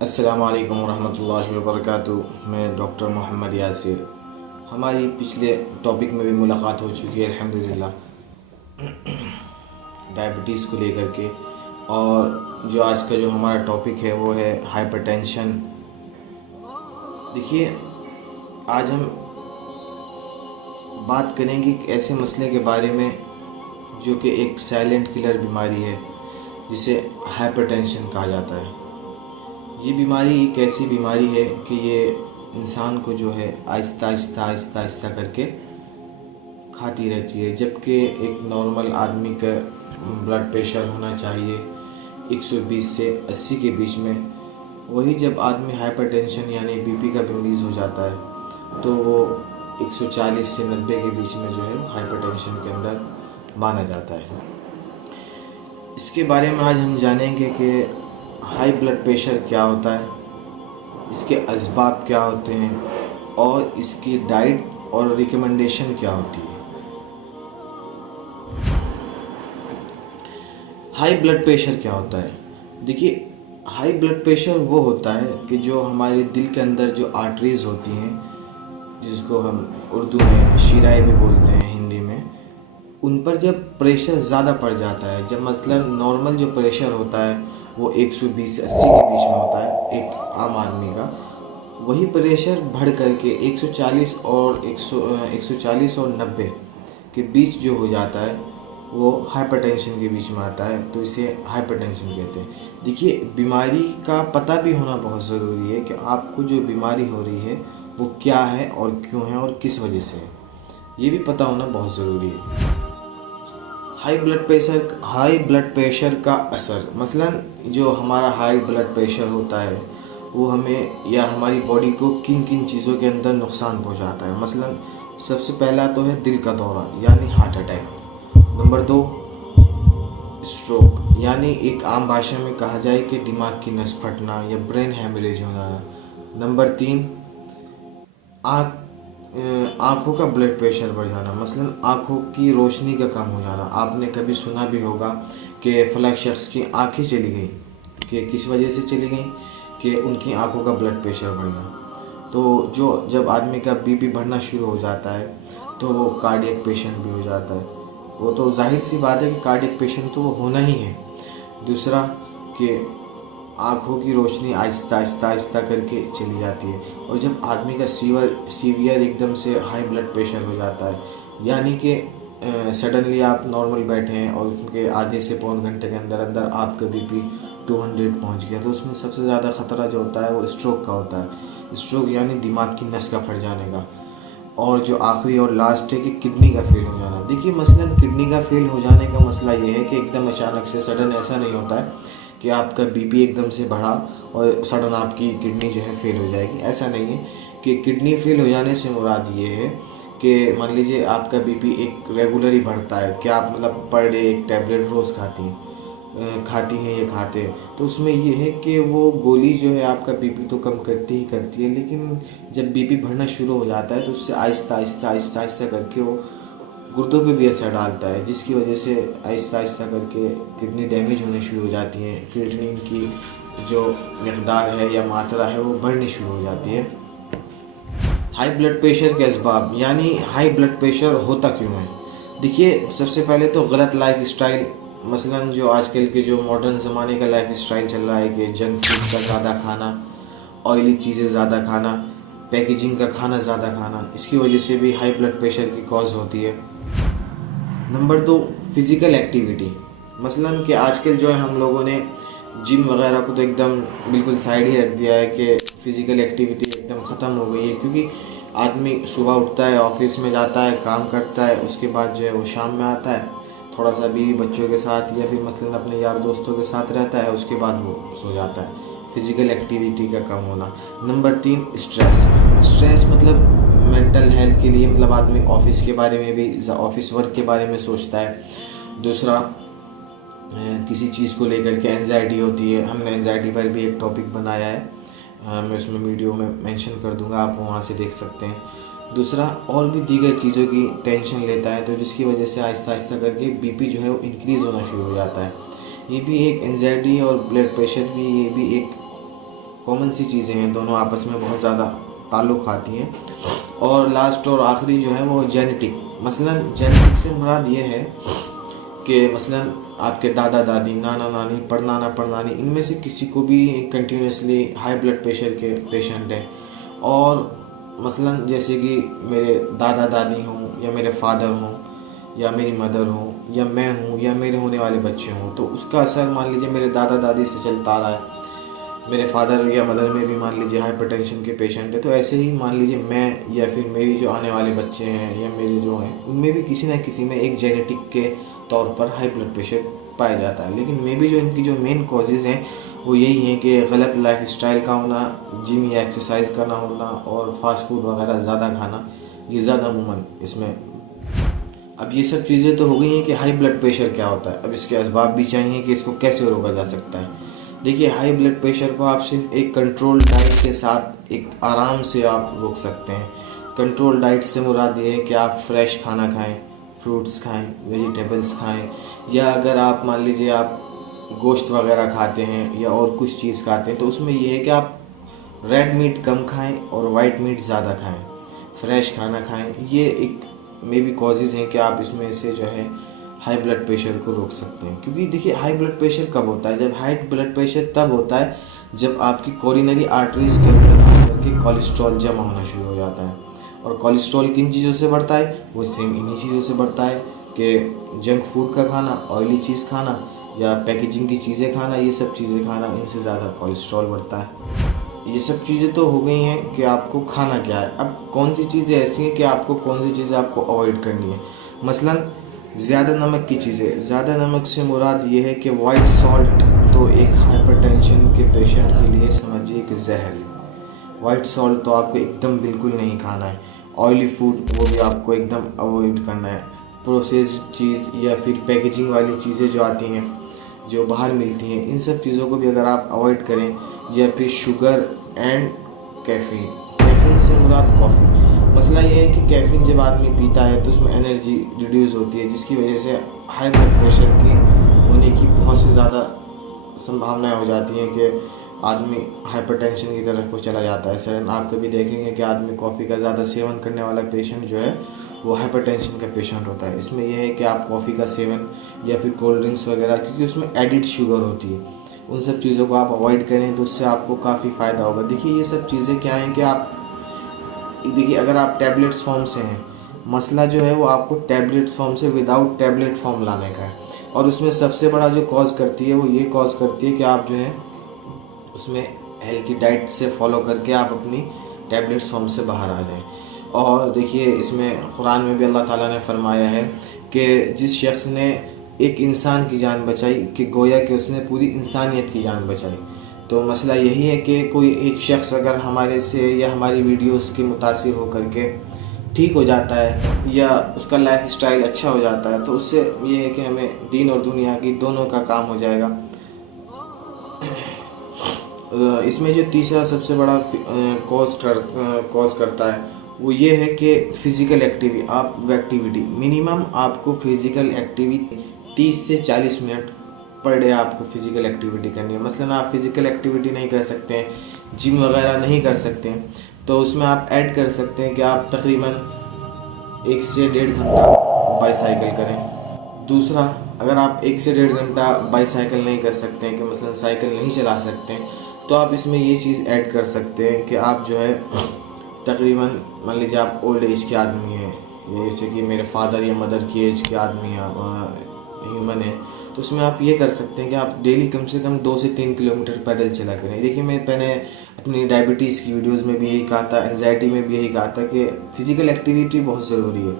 अस्सलामु अलैकुम वरहमतुल्लाहि वबरकातुहू। मैं डॉक्टर मोहम्मद यासिर। हमारी पिछले टॉपिक में भी मुलाकात हो चुकी है अल्हम्दुलिल्लाह, डायबिटीज़ को लेकर के। और जो आज का जो हमारा टॉपिक है वो है हाइपरटेंशन। देखिए, आज हम बात करेंगे एक ऐसे मसले के बारे में जो कि एक साइलेंट किलर बीमारी है, जिसे हाइपरटेंशन कहा जाता है। ये बीमारी एक ऐसी बीमारी है कि ये इंसान को जो है आहिस्ता आहिस्ता आहिस्ता आहिस्ता करके खाती रहती है। जबकि एक नॉर्मल आदमी का ब्लड प्रेशर होना चाहिए 120 से 80 के बीच में, वही जब आदमी हाइपरटेंशन यानी बीपी का मरीज़ हो जाता है तो वो 140 से 90 के बीच में जो है हाइपरटेंशन के अंदर माना जाता है। इसके बारे में आज हम जानेंगे कि हाई ब्लड प्रेशर क्या होता है, इसके असबाब क्या होते हैं और इसकी डाइट और रिकमेंडेशन क्या होती है। हाई ब्लड प्रेशर क्या होता है? देखिए, हाई ब्लड प्रेशर वो होता है कि जो हमारे दिल के अंदर जो आर्टरीज़ होती हैं, जिसको हम उर्दू में शिराएँ भी बोलते हैं, हिंदी में, उन पर जब प्रेशर ज़्यादा पड़ जाता है, जब मतलब नॉर्मल जो प्रेशर होता है वो 120 से 80 के बीच में होता है एक आम आदमी का, वही प्रेशर बढ़ करके 140 और 140 और 90 के बीच जो हो जाता है वो हाइपरटेंशन के बीच में आता है, तो इसे हाइपरटेंशन कहते हैं। देखिए, बीमारी का पता भी होना बहुत ज़रूरी है कि आपको जो बीमारी हो रही है वो क्या है और क्यों है और किस वजह से है, ये भी पता होना बहुत ज़रूरी है। हाई ब्लड प्रेशर का असर, मसलन जो हमारा हाई ब्लड प्रेशर होता है वो हमें या हमारी बॉडी को किन किन चीज़ों के अंदर नुकसान पहुंचाता है। मसलन सबसे पहला तो है दिल का दौरा यानी हार्ट अटैक। नंबर 2, स्ट्रोक यानी एक आम भाषा में कहा जाए कि दिमाग की नस फटना या ब्रेन हेमरेज होना। नंबर 3, आँखों का ब्लड प्रेशर बढ़ जाना, मसलन आँखों की रोशनी का कम हो जाना। आपने कभी सुना भी होगा कि फलां शख्स की आँखें चली गई, कि किस वजह से चली गई, कि उनकी आँखों का ब्लड प्रेशर बढ़ गया। तो जब आदमी का बीपी बढ़ना शुरू हो जाता है तो वो कार्डियक पेशेंट भी हो जाता है। वो तो जाहिर सी बात है कि कार्डियक पेशेंट तो वो होना ही है। दूसरा कि आँखों की रोशनी आहिस्ता आहिस्ता आहिस्ता करके चली जाती है। और जब आदमी का सीवियर एकदम से हाई ब्लड प्रेशर हो जाता है, यानी कि सडनली आप नॉर्मल बैठे हैं और उसके आधे से पौन घंटे के अंदर अंदर आपका बीपी 200 पहुंच गया, तो उसमें सबसे ज़्यादा ख़तरा जो होता है वो स्ट्रोक का होता है। स्ट्रोक यानी दिमाग की नस का फट जाने का। और जो आखिरी और लास्ट है कि किडनी का फेल हो जाना। देखिए, मसलन किडनी का फेल हो जाने का मसला ये है कि एकदम अचानक से सडन ऐसा नहीं होता है कि आपका बीपी एकदम से बढ़ा और सडन आपकी किडनी जो है फेल हो जाएगी, ऐसा नहीं है। कि किडनी फेल हो जाने से मुराद ये है कि मान लीजिए आपका बीपी एक रेगुलर ही बढ़ता है कि आप मतलब पर डे एक टैबलेट रोज़ खाती हैं या खाते हैं, तो उसमें ये है कि वो गोली जो है आपका बीपी तो कम करती ही करती है, लेकिन जब बीपी बढ़ना शुरू हो जाता है तो उससे आहिस्ता आहिस्ता आहिस्ता आहिस्ता करके वो गुर्दों पे भी असर डालता है, जिसकी वजह से आहिस्ता आहिस्ता करके किडनी डैमेज होने शुरू हो जाती हैं। क्रिएटिनिन की जो मकदार है या मात्रा है वो बढ़नी शुरू हो जाती है। हाई ब्लड प्रेशर के असबाब, यानी हाई ब्लड प्रेशर होता क्यों है? देखिए, सबसे पहले तो गलत लाइफ स्टाइल, मसलन जो आजकल के जो मॉडर्न ज़माने का लाइफ स्टाइल चल रहा है कि जंक फूड का ज़्यादा खाना, ऑयली चीज़ें ज़्यादा खाना, पैकेजिंग का खाना ज़्यादा खाना, इसकी वजह से भी हाई ब्लड प्रेशर की कॉज होती है। नंबर 2, फ़िज़िकल एक्टिविटी, मसलन कि आजकल जो है हम लोगों ने जिम वगैरह को तो एकदम बिल्कुल साइड ही रख दिया है कि फ़िज़िकल एक्टिविटी एकदम ख़त्म हो गई है। क्योंकि आदमी सुबह उठता है, ऑफिस में जाता है, काम करता है, उसके बाद जो है वो शाम में आता है, थोड़ा सा बीवी बच्चों के साथ या फिर मसलन अपने यार दोस्तों के साथ रहता है, उसके बाद वो सो जाता है। फ़िज़िकल एक्टिविटी का कम होना। नंबर 3, स्ट्रेस मतलब मेंटल हेल्थ के लिए, मतलब आदमी ऑफिस के बारे में भी, ऑफिस वर्क के बारे में सोचता है। दूसरा, किसी चीज़ को लेकर के एंजाइटी होती है। हमने एंजाइटी पर भी एक टॉपिक बनाया है, मैं उसमें वीडियो में मेंशन कर दूंगा, आप वहाँ से देख सकते हैं। दूसरा, और भी दीगर चीज़ों की टेंशन लेता है, तो जिसकी वजह से आहिस्ता आहिस्ता करके बीपी जो है वो इंक्रीज़ होना शुरू हो जाता है। ये भी एक एंजाइटी और ब्लड प्रेशर भी, ये भी एक कॉमन सी चीज़ें हैं, दोनों आपस में बहुत ज़्यादा ताल्लुक़ आती हैं। और लास्ट और आखिरी जो है वो जेनेटिक। मसलन जेनेटिक से मुराद ये है कि मसलन आपके दादा दादी, नाना नानी, परनाना परनानी, इनमें से किसी को भी कंटिन्यूसली हाई ब्लड प्रेशर के पेशेंट हैं। और मसलन जैसे कि मेरे दादा दादी हों या मेरे फादर हों या मेरी मदर हो या मैं हूँ या मेरे होने वाले बच्चे हों, तो उसका असर मान लीजिए मेरे दादा दादी से चलता आ रहा है। मेरे फादर या मदर में भी मान लीजिए हाइपरटेंशन के पेशेंट है, तो ऐसे ही मान लीजिए मैं या फिर मेरी जो आने वाले बच्चे हैं या मेरे जो हैं, उनमें भी किसी न किसी में एक जेनेटिक के तौर पर हाई ब्लड प्रेशर पाया जाता है। लेकिन मे भी जो इनकी जो मेन कॉजेज़ हैं वो यही हैं कि गलत लाइफ स्टाइल का होना, जिम या एक्सरसाइज का ना होना और फास्ट फूड वगैरह ज़्यादा खाना, ये ज़्यादा अमूमन इसमें। अब ये सब चीज़ें तो हो गई हैं कि हाई ब्लड प्रेशर क्या होता है। अब इसके असबाब भी चाहिए कि इसको कैसे रोका जा सकता है। देखिए, हाई ब्लड प्रेशर को आप सिर्फ एक कंट्रोल डाइट के साथ एक आराम से आप रोक सकते हैं। कंट्रोल डाइट से मुराद ये है कि आप फ्रेश खाना खाएं, फ्रूट्स खाएं, वेजिटेबल्स खाएं, या अगर आप मान लीजिए आप गोश्त वगैरह खाते हैं या और कुछ चीज़ खाते हैं तो उसमें यह है कि आप रेड मीट कम खाएं और वाइट मीट ज़्यादा खाएं, फ्रेश खाना खाएं। ये एक मे बी कॉजेज़ हैं कि आप इसमें से जो है हाई ब्लड प्रेशर को रोक सकते हैं। क्योंकि देखिए, हाई ब्लड प्रेशर कब होता है? जब हाई ब्लड प्रेशर तब होता है जब आपकी कोरोनरी आर्टरीज के अंदर आकर के कोलेस्ट्रॉल जमा होना शुरू हो जाता है। और कोलेस्ट्रॉल किन चीज़ों से बढ़ता है? वो सेम इन्हीं चीज़ों से बढ़ता है कि जंक फूड का खाना, ऑयली चीज़ खाना या पैकेजिंग की चीज़ें खाना, ये सब चीज़ें खाना, इनसे ज़्यादा कोलेस्ट्रॉल बढ़ता है। ये सब चीज़ें तो हो गई हैं कि आपको खाना क्या है। अब कौन सी चीज़ें ऐसी हैं कि आपको कौन सी चीज़ें आपको अवॉइड करनी है। मसलन ज़्यादा नमक की चीज़ें। ज़्यादा नमक से मुराद ये है कि वाइट सॉल्ट तो एक हाइपरटेंशन के पेशेंट के लिए समझिए कि जहर है। वाइट सॉल्ट तो आपको एकदम बिल्कुल नहीं खाना है। ऑयली फूड वो भी आपको एकदम अवॉइड करना है। प्रोसेस्ड चीज़ या फिर पैकेजिंग वाली चीज़ें जो आती हैं, जो बाहर मिलती हैं, इन सब चीज़ों को भी अगर आप अवॉइड करें। या फिर शुगर एंड कैफ़ीन। कैफ़ीन से मुराद कॉफ़ी। मसला ये है कि कैफ़ीन जब आदमी पीता है तो उसमें एनर्जी रिड्यूस होती है, जिसकी वजह से हाई ब्लड प्रेशर की होने की बहुत से ज़्यादा संभावनाएं हो जाती हैं कि आदमी हाइपरटेंशन की तरफ को चला जाता है सडन। आप कभी देखेंगे कि आदमी कॉफ़ी का ज़्यादा सेवन करने वाला पेशेंट जो है वो हाइपरटेंशन का पेशेंट होता है। इसमें यह है कि आप कॉफ़ी का सेवन या फिर कोल्ड ड्रिंक्स वगैरह, क्योंकि उसमें एडिड शुगर होती है, उन सब चीज़ों को आप अवॉइड करें तो उससे आपको काफ़ी फ़ायदा होगा। देखिए, ये सब चीज़ें क्या हैं कि आप देखिए, अगर आप टैबलेट्स फॉर्म से हैं, मसला जो है वो आपको टैबलेट फॉर्म से विदाउट टैबलेट फॉर्म लाने का है। और उसमें सबसे बड़ा जो कॉज करती है वो ये कॉज करती है कि आप जो है उसमें हेल्थी डाइट से फॉलो करके आप अपनी टैबलेट्स फॉर्म से बाहर आ जाएं। और देखिए, इसमें कुरान में भी अल्लाह ताला ने फरमाया है कि जिस शख्स ने एक इंसान की जान बचाई कि गोया कि उसने पूरी इंसानियत की जान बचाई। तो मसला यही है कि कोई एक शख्स अगर हमारे से या हमारी वीडियोस के मुतासिर हो करके ठीक हो जाता है या उसका लाइफ स्टाइल अच्छा हो जाता है, तो उससे ये है कि हमें दीन और दुनिया की दोनों का काम हो जाएगा। इसमें जो तीसरा सबसे बड़ा कॉज करता है वो ये है कि फ़िज़िकल एक्टिविटी मिनिमम आपको फ़िज़िकल एक्टिविटी 30 से 40 मिनट पर डे आपको फ़िज़िकल एक्टिविटी करनी है। मसलन आप फ़िज़िकल एक्टिविटी नहीं कर सकते हैं, जिम वगैरह नहीं कर सकते हैं, तो उसमें आप ऐड कर सकते हैं कि आप तकरीबन 1 से 1.5 घंटा बाईसाइकिल करें। दूसरा, अगर आप 1 से 1.5 घंटा बाईसाइकिल नहीं कर सकते हैं कि मसलन साइकिल नहीं चला सकते हैं, तो आप इसमें ये चीज़ ऐड कर सकते हैं कि आप जो है तकरीबन मान लीजिए आप ओल्ड एज के आदमी हैं, जैसे कि मेरे फादर या मदर की एज के आदमी ह्यूमन है, तो उसमें आप ये कर सकते हैं कि आप डेली कम से कम 2 से 3 किलोमीटर पैदल चला करें। देखिए, मैं पहले अपनी डायबिटीज़ की वीडियोस में भी यही कहा था, एंजाइटी में भी यही कहा था कि फ़िज़िकल एक्टिविटी बहुत ज़रूरी है।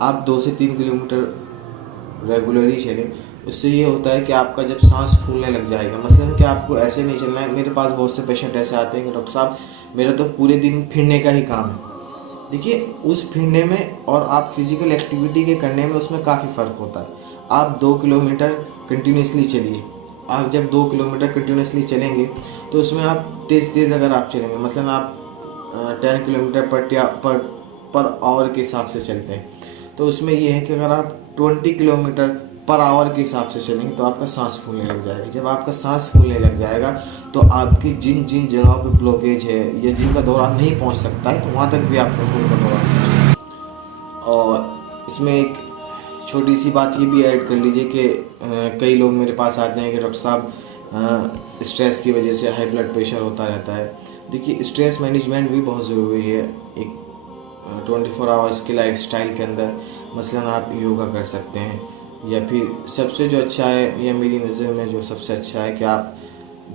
आप 2 से 3 किलोमीटर रेगुलरली चलें, उससे ये होता है कि आपका जब सांस फूलने लग जाएगा। मसलन कि आपको ऐसे नहीं चलना है। मेरे पास बहुत से पेशेंट ऐसे आते हैं कि डॉक्टर साहब मेरा तो पूरे दिन फिरने का ही काम है। देखिए, उस फिरने में और आप फिज़िकल एक्टिविटी के करने में उसमें काफ़ी फ़र्क होता है। आप 2 किलोमीटर कंटिन्यूसली चलिए। आप जब 2 किलोमीटर कंटिन्यूसली चलेंगे तो उसमें आप तेज़ अगर आप चलेंगे, मसलन आप 10 किलोमीटर पर आवर के हिसाब से चलते हैं, तो उसमें यह है कि अगर आप 20 किलोमीटर पर आवर के हिसाब से चलेंगे तो आपका सांस फूलने लग जाएगा। जब आपका सांस फूलने लग जाएगा तो आपकी जिन जिन जगहों पे ब्लॉकेज है या जिनका दौरान नहीं पहुंच सकता है, तो वहाँ तक भी आपका खून का दौरान पहुँचेगा। और इसमें एक छोटी सी बात ये भी ऐड कर लीजिए कि कई लोग मेरे पास आते हैं कि डॉक्टर साहब स्ट्रेस की वजह से हाई ब्लड प्रेशर होता रहता है। देखिए, स्ट्रेस मैनेजमेंट भी बहुत ज़रूरी है एक 24 आवर्स के लाइफस्टाइल के अंदर। मसलन आप योगा कर सकते हैं, या फिर सबसे जो अच्छा है, या मेरी नज़र में जो सबसे अच्छा है, कि आप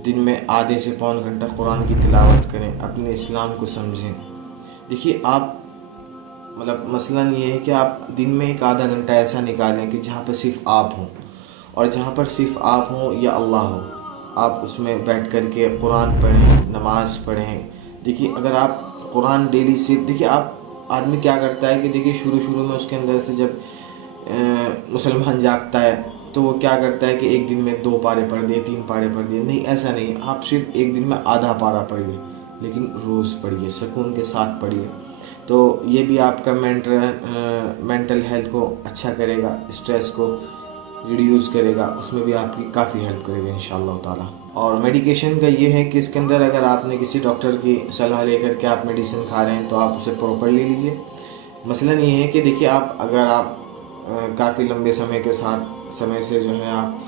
दिन में आधे से पौन घंटा कुरान की तिलावत करें, अपने इस्लाम को समझें। देखिए, आप मतलब मसलन ये है कि आप दिन में एक आधा घंटा ऐसा निकालें कि जहाँ पर सिर्फ आप हों, और जहाँ पर सिर्फ आप हों या अल्लाह हो, आप उसमें बैठ कर के कुरान पढ़ें, नमाज़ पढ़ें। देखिए, अगर आप कुरान डेली से, देखिए आप आदमी क्या करता है कि देखिए शुरू में उसके अंदर से जब मुसलमान जागता है तो वो क्या करता है कि एक दिन में 2 पारे पढ़ दिए, 3 पारे पढ़ दिए। नहीं, ऐसा नहीं। आप सिर्फ एक दिन में आधा पारा पढ़िए, लेकिन रोज़ पढ़िए, सुकून के साथ पढ़िए। तो ये भी आपका मेंटल हेल्थ को अच्छा करेगा, स्ट्रेस को रिड्यूस करेगा, उसमें भी आपकी काफ़ी हेल्प करेगा इंशाअल्लाह ताला। और मेडिकेशन का ये है कि इसके अंदर अगर आपने किसी डॉक्टर की सलाह लेकर के आप मेडिसिन खा रहे हैं तो आप उसे प्रॉपर ले लीजिए। मसलन ये है कि देखिए, अगर आप काफ़ी लंबे समय से जो है आप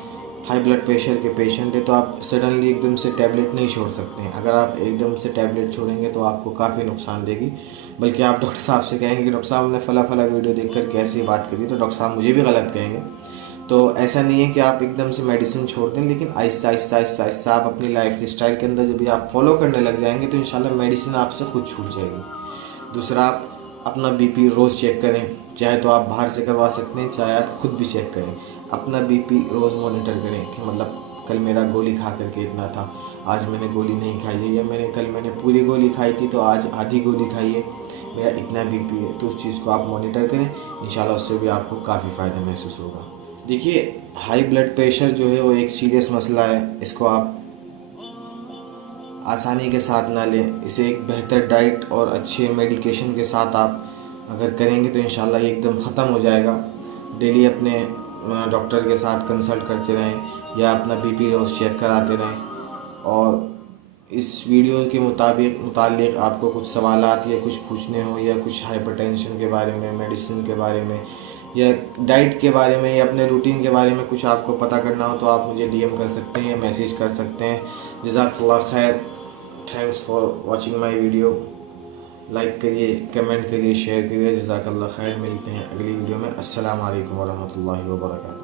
हाई ब्लड प्रेशर के पेशेंट है, तो आप सडनली एकदम से टैबलेट नहीं छोड़ सकते हैं। अगर आप एकदम से टैबलेट छोड़ेंगे तो आपको काफ़ी नुकसान देगी। बल्कि आप डॉक्टर साहब से कहेंगे कि डॉक्टर साहब ने फला वीडियो देखकर कैसी बात करी, तो डॉक्टर साहब मुझे भी गलत कहेंगे। तो ऐसा नहीं है कि आप एकदम से मेडिसिन छोड़ दें, लेकिन आहिस्ता आहिस्ता आप अपनी लाइफ स्टाइल के अंदर जब भी आप फॉलो करने लग जाएंगे तो इंशाल्लाह मेडिसिन आपसे खुद छूट जाएगी। दूसरा, आप अपना बीपी रोज़ चेक करें, चाहे तो आप बाहर से करवा सकते हैं, चाहे आप खुद भी चेक करें। अपना बीपी रोज़ मॉनिटर करें कि मतलब कल मेरा गोली खा करके इतना था, आज मैंने गोली नहीं खाई है, या कल मैंने पूरी गोली खाई थी तो आज आधी गोली खाई है, मेरा इतना बीपी है। तो उस चीज़ को आप मॉनिटर करें, इंशाल्लाह उससे भी आपको काफ़ी फ़ायदा महसूस होगा। देखिए, हाई ब्लड प्रेशर जो है वो एक सीरियस मसला है। इसको आप आसानी के साथ ना लें। इसे एक बेहतर डाइट और अच्छे मेडिकेशन के साथ आप अगर करेंगे तो इंशाल्लाह ये एकदम ख़त्म हो जाएगा। डेली अपने डॉक्टर के साथ कंसल्ट करते रहें या अपना बीपी रोज़ चेक कराते रहें। और इस वीडियो के मुतालिक आपको कुछ सवालात या कुछ पूछने हो, या कुछ हाइपरटेंशन के बारे में, मेडिसिन के बारे में, या डाइट के बारे में, या अपने रूटीन के बारे में कुछ आपको पता करना हो, तो आप मुझे DM कर सकते हैं या मैसेज कर सकते हैं। जज़ाकल्लाह खैर। Thanks for watching my video. Like करिए, कमेंट करिए, शेयर करिए। जज़ाकल्लाह खैर। मिलते हैं अगली वीडियो में। अस्सलाम वालेकुम वरहमतुल्लाहि वबरकातुहू।